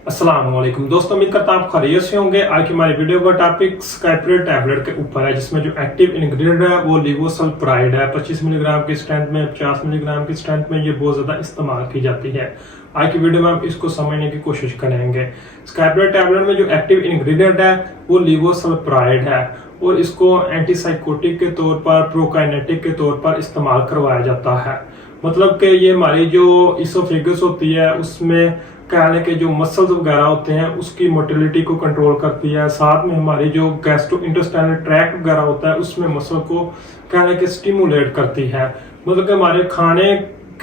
अस्सलाम वालेकुम दोस्तों, उम्मीद करता हूं आप खैरियत से होंगे। आज की हमारी वीडियो का टॉपिक स्काइप्रिल टैबलेट के ऊपर है, जिसमें जो एक्टिव इंग्रेडिएंट है वो लिवोसल्प्राइड है। 25 मिलीग्राम की स्ट्रेंथ में, 50 मिलीग्राम की स्ट्रेंथ में ये बहुत ज्यादा इस्तेमाल की जाती है। आज की वीडियो में हम इसको समझने की कोशिश करेंगे। स्काइप्रिल टैबलेट में जो एक्टिव इंग्रेडिएंट है वो लिवोसल्प्राइड है और इसको एंटीसाइकोटिक के तौर पर, प्रोकाइनेटिक के तौर पर इस्तेमाल करवाया जाता है। मतलब कि ये हमारी जो इसोफेगस होती है उसमें कहने के जो मसल्स वगैरह होते हैं उसकी मोटिलिटी को कंट्रोल करती है। साथ में हमारी जो गैस्ट्रो इंटेस्टाइनल ट्रैक्ट वगैरह होता है उसमें मसल को कहने के स्टिमुलेट करती है। मतलब कि हमारे खाने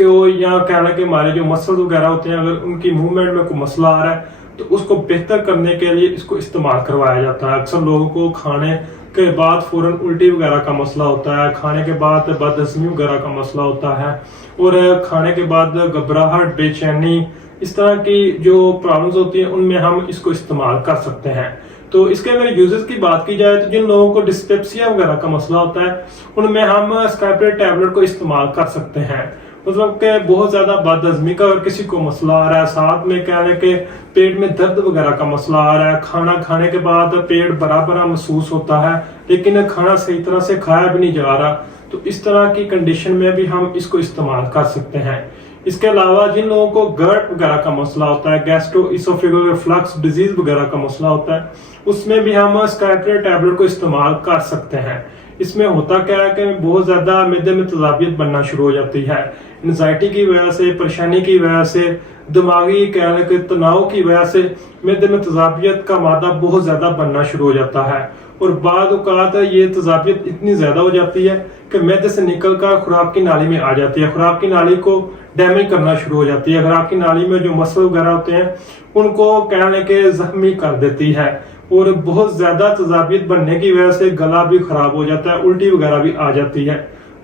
को या कहने के हमारे जो मसल्स वगैरह होते हैं अगर उनकी मूवमेंट में कोई मसला आ रहा है तो उसको बेहतर करने के लिए इसको इस्तेमाल करवाया जाता है। अक्सर लोगों को खाने के बाद फौरन उल्टी वगैरह का मसला होता है, खाने के बाद बदहजमी वगैरह का मसला होता है और खाने के बाद घबराहट, बेचैनी, इस तरह की जो प्रॉब्लम्स होती है उनमें हम इसको इस्तेमाल कर सकते हैं। तो इसके अगर यूजेस की बात की जाए तो जिन लोगों को डिस्पेप्सिया वगैरह का मसला होता है उनमें हम स्काइप्रिल टैबलेट को इस्तेमाल कर सकते हैं। मतलब कि बहुत ज्यादा बदहजमी का अगर किसी को मसला आ रहा है, साथ में कहने के पेट में दर्द वगैरह का मसला आ रहा है, खाना खाने के बाद पेट भरा भरा महसूस होता है लेकिन खाना सही तरह से खाया भी नहीं जा रहा, तो इस तरह की कंडीशन में भी हम इसको इस्तेमाल कर सकते हैं। इसके अलावा जिन लोगों को गर्ट वगैरह का मसला होता है, गैस्ट्रो इसोफेगल रिफ्लक्स डिजीज वगैरह का मसला होता है, उसमें भी हम स्काइप्रिल टैबलेट को इस्तेमाल कर सकते हैं। इसमें होता क्या है कि बहुत ज्यादा मैदे में तेजाबियत बनना शुरू हो जाती है। एंजाइटी की वजह से, परेशानी की वजह से, दिमागी कहने के तनाव की वजह से मैदे में तेजाबियत का मादा बहुत ज्यादा बनना शुरू हो जाता है और बाद औकात ये तेजाबियत इतनी ज्यादा हो जाती है कि मैदे से निकलकर खुराक की नाली में आ जाती है, खुराक की नाली को डैमेज करना शुरू हो जाती है। खुराक की नाली में जो मसल वगैरह होते हैं उनको कहने के जख्मी कर देती है और बहुत ज्यादा तेजाबियत बनने की वजह से गला भी खराब हो जाता है, उल्टी वगैरह भी आ जाती है।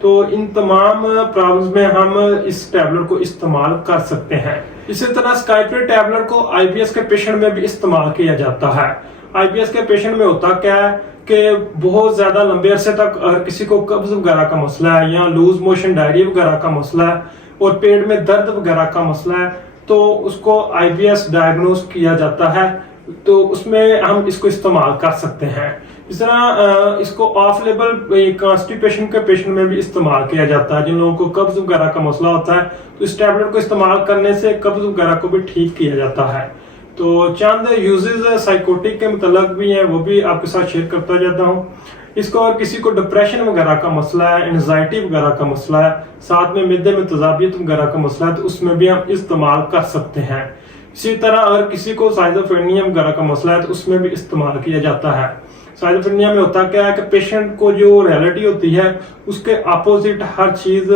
तो इन तमाम प्रॉब्लम्स में हम इस टैबलेट को इस्तेमाल कर सकते हैं। इसी तरह स्काइप्रिल टैबलेट को आईबीएस के पेशेंट में भी इस्तेमाल किया जाता है। आईबीएस के पेशेंट में होता क्या है कि बहुत ज्यादा लंबे अरसे तक अगर किसी को कब्ज वगैरह का मसला है या लूज मोशन डायरिया वगैरह का मसला है और पेट में दर्द वगैरह का मसला है तो उसको आईबीएस डायग्नोस किया जाता है, तो उसमें हम इसको इस्तेमाल कर सकते हैं। इस तरह इसको ऑफ लेवल कॉन्स्टिपेशन के पेशेंट में भी इस्तेमाल किया जाता है। जिन लोगों को कब्ज वगैरह का मसला होता है तो इस टैबलेट को इस्तेमाल करने से कब्ज वगैरह को भी ठीक किया जाता है। तो चंद यूजेस साइकोटिक के मतलब भी हैं, वो भी आपके साथ शेयर करता जाता हूँ। इसको और किसी को डिप्रेशन वगैरह का मसला है, एंजाइटी वगैरह का मसला है, साथ में मिद्दे में तेजाबियत वगैरह का मसला है, तो उसमें भी हम इस्तेमाल कर सकते हैं। इसी तरह अगर किसी को साइजोफ्रेनिया वगैरह का मसला है तो उसमें भी इस्तेमाल किया जाता है। साइजोफ्रेनिया में होता क्या है कि पेशेंट को जो रियलिटी होती है उसके अपोजिट हर चीज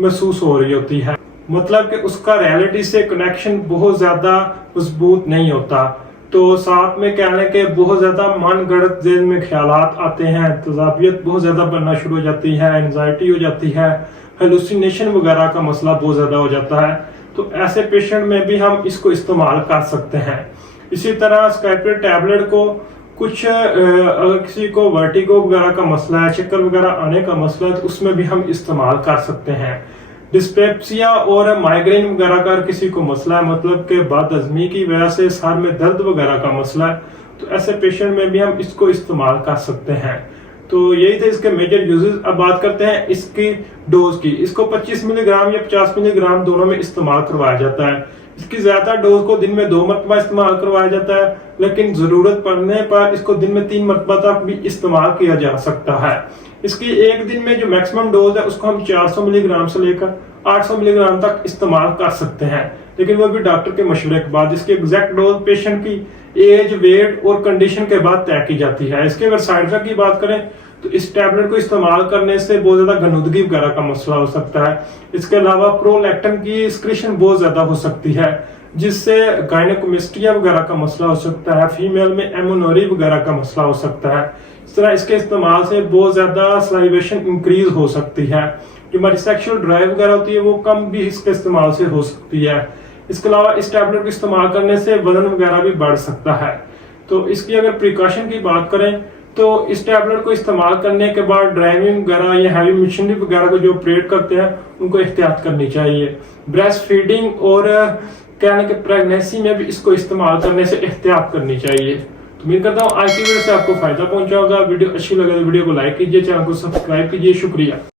महसूस हो रही होती है, मतलब कि उसका रियलिटी से कनेक्शन बहुत ज्यादा मजबूत नहीं होता। तो साथ में कहने के बहुत ज्यादा मन गढ़ंत ज़हन में ख्यालात आते हैं, तजाबियत बहुत ज्यादा बनना शुरू हो जाती है, एंजाइटी हो जाती है, हेलुसिनेशन वगैरह का मसला बहुत ज्यादा हो जाता है। तो ऐसे पेशेंट में भी हम इसको इस्तेमाल कर सकते हैं। इसी तरह स्काइप्रिल टैबलेट को कुछ अगर किसी को वर्टिगो वगैरह का मसला है, चक्कर वगैरह आने का मसला है, तो उसमें भी हम इस्तेमाल कर सकते हैं। डिस्पेप्सिया और माइग्रेन वगैरह का किसी को मसला है, मतलब के बदहजमी की वजह से सर में दर्द वगैरह का मसला है, तो ऐसे पेशेंट में भी हम इसको इस्तेमाल कर सकते हैं। तो यही थे इसके मेजर यूजेस। अब बात करते हैं इसकी डोज की। इसको 25 मिलीग्राम या 50 मिलीग्राम दोनों में इस्तेमाल करवाया जाता है। इसकी ज्यादा डोज को दिन में 2 मरतबा इस्तेमाल करवाया जाता है, लेकिन जरूरत पड़ने पर इसको दिन में 3 मरतबा तक भी इस्तेमाल किया जा सकता है। इसकी एक दिन में जो मैक्सिमम डोज है उसको हम 400 मिलीग्राम से लेकर 800 मिलीग्राम तक इस्तेमाल कर सकते हैं, लेकिन वो भी डॉक्टर के मशवरे के बाद। इसकी एग्जैक्ट डोज पेशेंट की एज, वेट और कंडीशन के बाद तय की जाती है। इसके अगर साइड इफेक्ट की बात करें तो इस टैबलेट को इस्तेमाल करने से बहुत ज्यादा घनुदगी वगैरह का मसला हो सकता है। इसके अलावा प्रोलैक्टिन की एक्सक्रीशन बहुत ज्यादा हो सकती है, जिससे गायनेकोमेस्ट्रिया वगैरह का मसला हो सकता है, फीमेल में एमोनोरी वगैरह का मसला हो सकता है। इस तरह इसके इस्तेमाल से बहुत ज्यादा सलाइवेशन इंक्रीज हो सकती है, जो हमारी सेक्सुअल ड्राइव वगैरह होती है वो कम भी इसके इस्तेमाल से हो सकती है। इसके अलावा इस टैबलेट को इस्तेमाल करने से वजन वगैरह भी बढ़ सकता है। तो इसकी अगर प्रिकॉशन की बात करें तो इस टैबलेट को इस्तेमाल करने के बाद ड्राइविंग वगैरह या हैवी मशीनरी वगैरह को जो ऑपरेट करते हैं उनको एहतियात करनी चाहिए। ब्रेस्ट फीडिंग और यानी कि प्रेगनेंसी में भी इसको इस्तेमाल करने से एहतियात करनी चाहिए। तो उम्मीद करता हूँ आज की वीडियो से आपको फायदा पहुंचा होगा। वीडियो अच्छी लगे तो वीडियो को लाइक कीजिए, चैनल को सब्सक्राइब कीजिए। शुक्रिया।